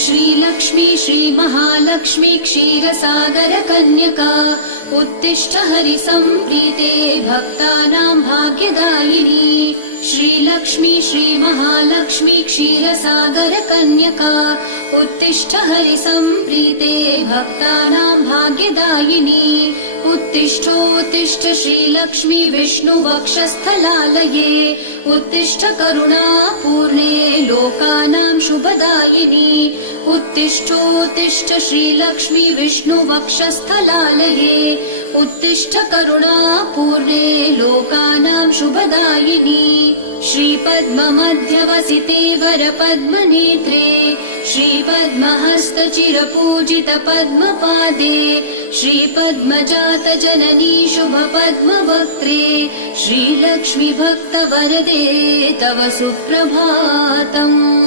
श्रीलक्ष्मी श्रीमहालक्ष्मी क्षीरसागर कन्यका उत्तिष्ठ हरिसम्प्रीते भक्तानां भाग्यदायिनी। श्रीलक्ष्मी श्रीमहालक्ष्मी क्षीरसागर कन्यका उत्तिष्ठ हरिसम्प्रीते भक्तानां भाग्यदायिनी। उत्तिष्ठोत्तिष्ठ श्रीलक्ष्मी विष्णुवक्षस्थलालये उत्तिष्ठ करुणापूर्णे लोकानां शुभदायिनी। उत्तिष्ठोत्तिष्ठ श्रीलक्ष्मी विष्णुवक्षस्थलालये उत्तिष्ठ करुणापूर्णे लोकानां शुभदायिनी। श्रीपद्ममध्यवसिते वरपद्मनेत्रे श्रीपद्महस्तचिरपूजित पद्मपादे श्रीपद्मजात जननी शुभपद्मवक्त्रे श्रीलक्ष्मी भक्तवरदे तव सुप्रभातम्।